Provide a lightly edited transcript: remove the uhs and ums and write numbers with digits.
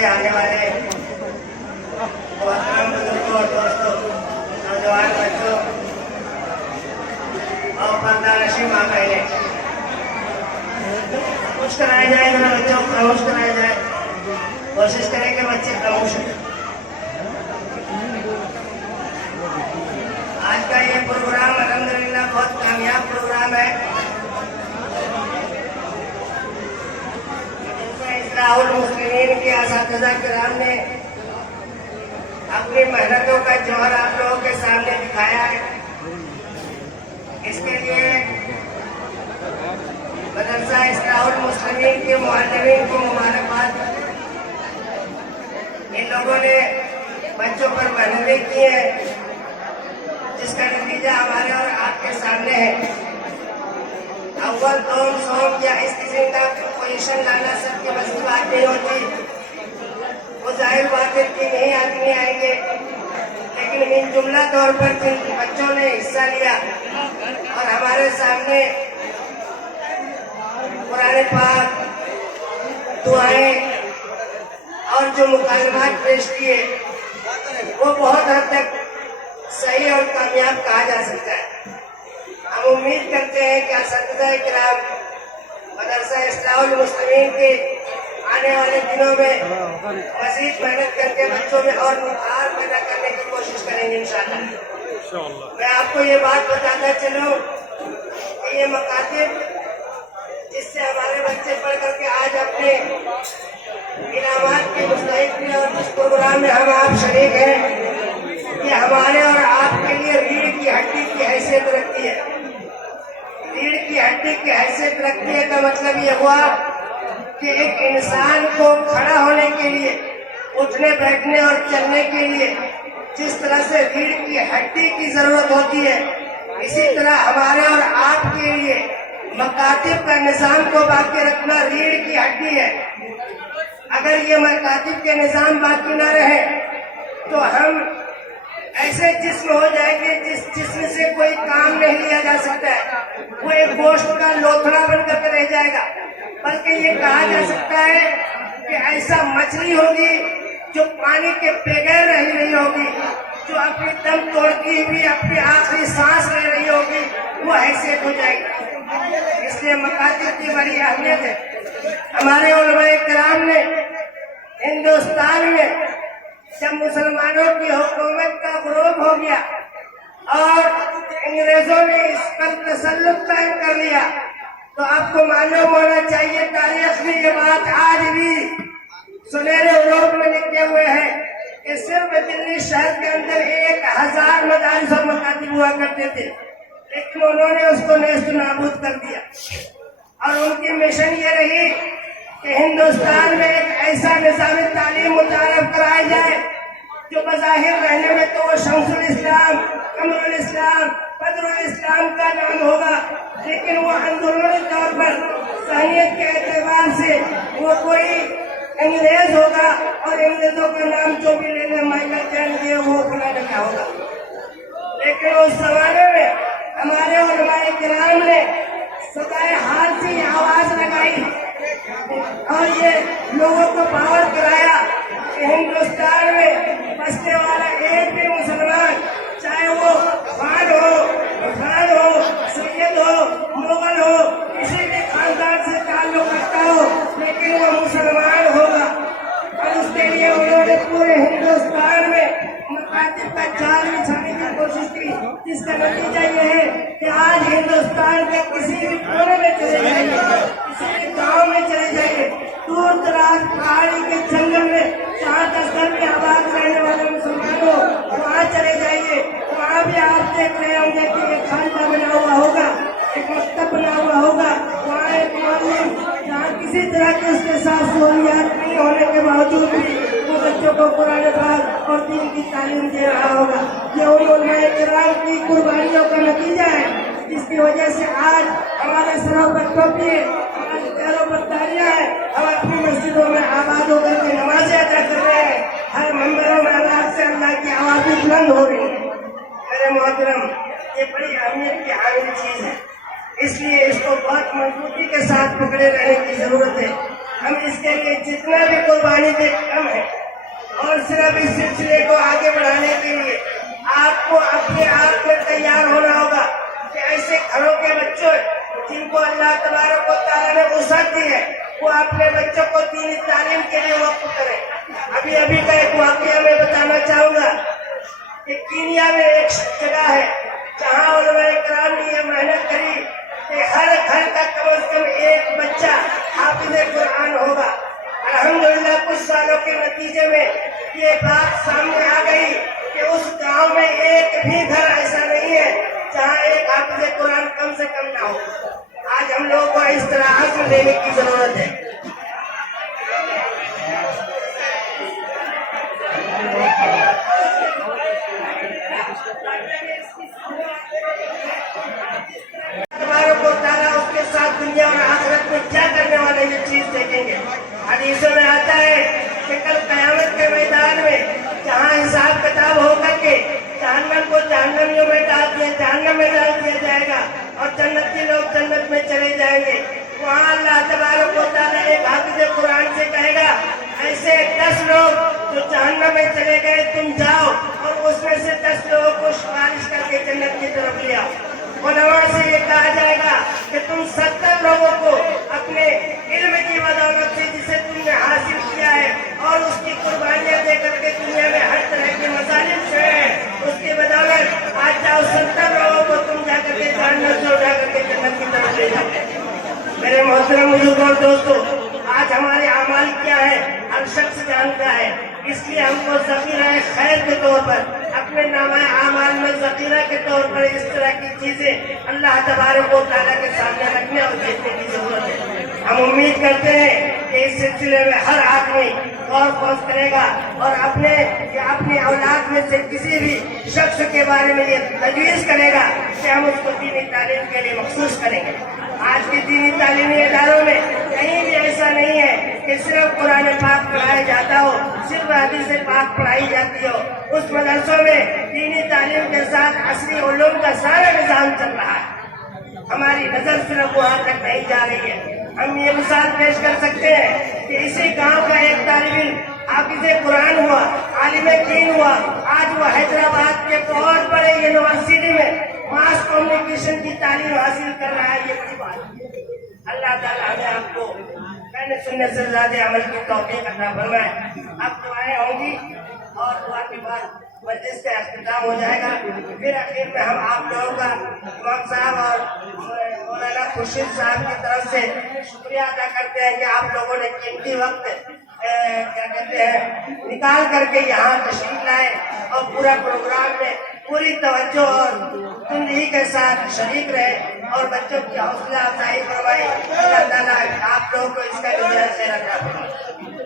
سے آنے والے محترم بزرگوں اور دوستوں، نوجوان بچوں اور پردہ ماں بہنیں، کچھ کرایا جائے ذرا بچوں کو خاموش کرایا جائے، کوشش کریں کہ بچے خاموش ہیں۔ آج کا یہ پروگرام الحمدللہ بہت کامیاب پروگرام ہے۔ اصلاح المسلمین کے اساتذہ کرام نے اپنی محنتوں کا جوہر آپ لوگوں کے سامنے دکھایا ہے۔ اس کے لیے مدرسہ اصلاح المسلمین کے معلمین کو مبارکباد۔ ان لوگوں نے بچوں پر محنتیں کی ہیں، جس کا نتیجہ ہمارے اور آپ کے سامنے ہے۔ اول دوم سوم یا اس قسم کا پوزیشن لانا سب کے بس کی بات نہیں ہوتی، وہ ظاہر بات ہے کہ نہیں آدمی آئیں گے، لیکن من جملہ طور پر جن بچوں نے حصہ لیا اور ہمارے سامنے قرآن پاک، دعائیں اور جو مکالمات پیش کیے وہ بہت حد تک صحیح اور کامیاب کہا جا سکتا ہے۔ ہم امید کرتے ہیں کہ اساتذہ کرام مدرسہ اصلاح المسلمین کے آنے والے دنوں میں مزید محنت کر کے بچوں میں اور نکھار پیدا کرنے کی کوشش کریں گے انشاءاللہ۔ میں آپ کو یہ بات بتاتا چلوں کہ یہ مکاتب جس سے ہمارے بچے پڑھ کر کے آج اپنے انعامات کے مستحق ہیں، اور جس پروگرام میں ہم آپ شریک ہیں، یہ ہمارے اور آپ کے لیے ریڑھ کی ہڈی کی حیثیت رکھتی ہے۔ ریڑھ کی ہڈی کی حیثیت رکھتی ہے کا مطلب یہ ہوا کہ ایک انسان کو کھڑا ہونے کے لیے، اٹھنے بیٹھنے اور چلنے کے لیے جس طرح سے ریڑھ کی ہڈی کی ضرورت ہوتی ہے، اسی طرح ہمارے اور آپ کے لیے مکاتب کا نظام کو باقی رکھنا ریڑھ کی ہڈی ہے۔ اگر یہ مکاتب کے نظام باقی نہ رہے تو ہم ایسے جسم ہو جائیں گے جس جسم سے کوئی کام نہیں لیا جا سکتا ہے، وہ ایک گوشت کا لوتھڑا بن کر کے رہ جائے گا۔ بلکہ یہ کہا جا سکتا ہے کہ ایسا مچھلی ہوگی جو پانی کے بغیر رہ رہی ہوگی، جو اپنی دم توڑتی ہوئی اپنی آخری سانس لے رہی ہوگی، وہ حیثیت ہو جائے گی۔ اس لیے مکاتب کی بڑی اہمیت ہے۔ ہمارے علماء کرام نے ہندوستان میں جب مسلمانوں کی حکومت کا غروب ہو گیا اور انگریزوں نے اس پر تسلط قائم کر لیا، تو آپ کو معلوم ہونا چاہیے تاریخ میں یہ بات آج بھی سنہرے عروق میں لکھے ہوئے ہیں کہ صرف دلی شہر کے اندر 1000 مدارس اور مکاتب ہوا کرتے تھے، لیکن انہوں نے اس کو نیست و نابود کر دیا۔ اور ان کی مشن یہ رہی کہ ہندوستان میں ایک ایسا نظام تعلیم متعارف کرایا جائے جو بظاہر رہنے میں تو وہ شمس الاسلام، قمر الاسلام، بدر الاسلام کا نام ہوگا، لیکن وہ اندرونی طور پر ذہنیت کے اعتبار سے وہ کوئی انگریز ہوگا، اور انگریزوں کا نام جو بھی لینے مائیکل جان دے وہ بنا لکھا ہوگا۔ لیکن اس زمانے میں ہمارے علماء کرام نے صدائے حال سے یہ آواز لگائی اور یہ لوگوں کو باور کرایا کہ ہندوستان میں بسنے والا ایک بھی مسلمان، چاہے وہ خان ہو، خان ہو، سید ہو، مغل ہو، کسی بھی خاندان سے تعلق رکھتا ہو، لیکن وہ مسلمان ہوگا۔ اور اس کے لیے انہوں نے پورے ہندوستان میں مکاتب کا جال بچھانے کی کوشش کی، جس کا نتیجہ یہ ہے کہ آج ہندوستان کے کسی بھی کونے میں چلے جائیے، کسی بھی گاؤں میں چلے جائیے، دور دراز پہاڑی کے جنگل میں جہاں 10 گھر میں آباد رہنے والے مسلمانوں، وہاں چلے جائیے، وہاں بھی آپ دیکھ رہے ہوں گے کہ ایک خانقاہ بنا ہوا ہوگا، ایک مکتب بنا ہوا ہوگا، وہاں ایک معلم جہاں کسی طرح کی اس کے ساتھ سہولیات نہیں ہونے کے باوجود بھی وہ بچوں کو قرآن پاک اور دین کی تعلیم دے رہا ہوگا۔ یہ ان علماء کرام کی قربانیوں کا نتیجہ ہے، جس کی وجہ سے آج ہمارے سروں پر ٹوپی ہے، ہمارے پیروں پر تالیاں ہیں، ہم اپنی مسجدوں میں آباد ہو کر کے نمازیں ادا کر رہے ہیں، ہر ممبروں میں اللہ سے اللہ کی آوازیں بلند ہو رہی ہیں۔ میرے محترم، یہ بڑی اہمیت کی حامل چیز ہے، اس لیے اس کو بہت مضبوطی کے ساتھ پکڑے رہنے کی ضرورت ہے۔ ہم اس کے لیے جتنا بھی قربانی دے کم ہے، اور صرف اس سلسلے کو آگے بڑھانے کے لیے آپ کو اپنے آپ میں تیار ہونا ہوگا کہ ایسے گھروں کے بچوں جن کو اللہ تبارک و تعالیٰ نے وسعت دی ہے، وہ اپنے بچوں کو دینی تعلیم کے لیے وقف کریں۔ ابھی کا ایک واقعہ میں بتانا چاہوں گا کہ کینیا میں ایک جگہ ہے جہاں علماء کرام نے یہ محنت کری کہ ہر گھر کا کم از کم ایک بچہ حافظ قرآن ہوگا۔ الحمدللہ کچھ سالوں کے نتیجے میں یہ بات سامنے آ گئی کہ اس گاؤں میں ایک بھی گھر ایسا نہیں ہے جہاں ایک حافظ قرآن کم سے کم نہ ہو۔ آج ہم لوگوں کو اس طرح عزم لینے کی ضرورت ہے۔ تبارک و تعالیٰ اس کے ساتھ دنیا اور آخرت میں کیا کرنے والے یہ چیز دیکھیں گے۔ حدیثوں میں آتا ہے کہ کل قیامت کے میدان میں جہاں حساب کتاب ہو کر کے جہنم کو جہنمیوں میں جہنم میں ڈال دیا جائے گا اور جنتی لوگ جنت میں چلے جائیں گے، وہاں اللہ تبارک و تعالیٰ ایک حافظ قرآن سے کہے گا ایسے 10 لوگ جو جہنم میں چلے گئے تم جاؤ اور اس میں سے 10 لوگوں کو سفارش کر کے جنت کی طرف لے آؤ۔ علماء سے یہ کہا جائے گا کہ تم 70 لوگوں کو اپنے علم کی بدولت سے جسے تم نے حاصل کیا ہے اور اس کی قربانیاں دے کر کے دنیا میں ہر طرح کے مظالم سے ہیں، اس کی بدولت آج جاؤ 70 لوگوں کو تم جا کر کے جہنم سے اٹھا کر کے جنت کی طرف لے جاؤ۔ میرے محترم بزرگوں اور دوستوں، آج ہمارے اعمال کیا ہے ہر شخص جانتا ہے، اس لیے ہم کو ذخیرہ خیر کے طور پر اپنے نامہ اعمال میں ذخیرہ کے طور پر اس طرح کی چیزیں اللہ تبارک و تعالیٰ کے سامنے رکھنے اور دیکھنے کی ضرورت ہے۔ ہم امید کرتے ہیں کہ اس سلسلے میں ہر آدمی غور خوض کرے گا اور اپنے یا اپنی اولاد میں سے کسی بھی شخص کے بارے میں یہ تجویز کرے گا کہ ہم اس کو دینی تعلیم کے لیے مخصوص کریں گے۔ آج کے دینی تعلیمی اداروں میں کہیں بھی ایسا نہیں ہے کہ صرف قرآن پاک پڑھایا جاتا ہو، صرف حدیث پاک پڑھائی جاتی ہو۔ اس مدرسوں میں دینی تعلیم کے ساتھ عصری علوم کا سارا نظام چل رہا ہے، ہماری نظر صرف وہاں تک نہیں جا رہی ہے۔ ہم یہ مثال پیش کر سکتے ہیں کہ اسی گاؤں کا ایک طالب علم حافظ قرآن ہوا، عالم دین ہوا، آج وہ حیدرآباد کے بہت بڑے یونیورسٹی میں ماس کمیونیکیشن کی تعلیم حاصل کر رہا ہے۔ یہ بڑی بات ہے۔ اللہ تعالیٰ ہمیں آپ کو کہنے سننے سے زیادہ عمل کی توفیق عطا فرمائے۔ اب دعائیں ہوں گی اور دعا کے بعد مجلس کا اختتام ہو جائے گا۔ پھر آخر میں ہم آپ لوگوں کا امام صاحب اور مولانا خورشید صاحب کی طرف سے شکریہ ادا کرتے ہیں کہ آپ لوگوں نے قیمتی وقت کیا کہتے ہیں نکال کر کے یہاں تشریف لائے اور پورا پروگرام میں پوری توجہ اور تندہی کے ساتھ شریک رہے اور بچوں کی حوصلہ افزائی فرمائی۔ اللہ تعالیٰ آپ لوگوں کو اس کا جزائے خیر عطا فرمائے۔